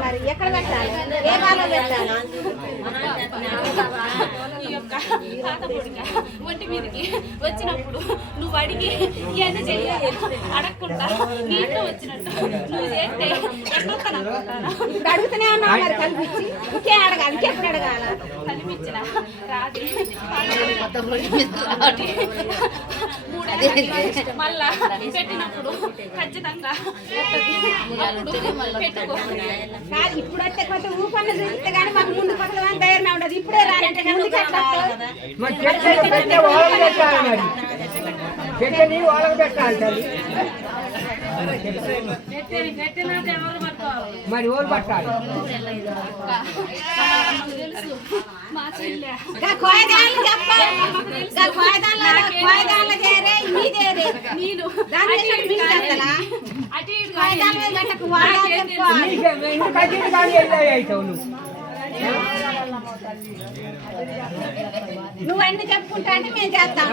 మరి ఎక్కడ పెట్టాలి ఏ బాలో పెట్టాలి ఈ యొక్క తాత పొడిక ఒంటి మీదకి వచ్చినప్పుడు నువ్వు అడిగి ఇవన్నీ చెయ్యాలి అడగకుండా నీట్లో వచ్చినట్టు నువ్వు చేస్తే ఇప్పుడు అడుగుతూనే ఉన్నావు మరి కల్పించి ఇంకే అడగాలి ఇంకెప్పుడు అడగాల కనిపించిన రాత్రి మళ్ళా పెట్టినప్పుడు ఖచ్చితంగా పెట్టుకో కాదు ఇప్పుడు వచ్చే కొత్త ఊపన్న చూస్తే కానీ మాకు ముందు కొత్త ధైర్యం ఉండదు ఇప్పుడే రాలంటే ముందుకు ఎట్లా మరి ఓరు పట్టాలి మా చెల్లె నేను నువ్వు అన్ని చెప్పుకుంటా అంటే మేము చేస్తాం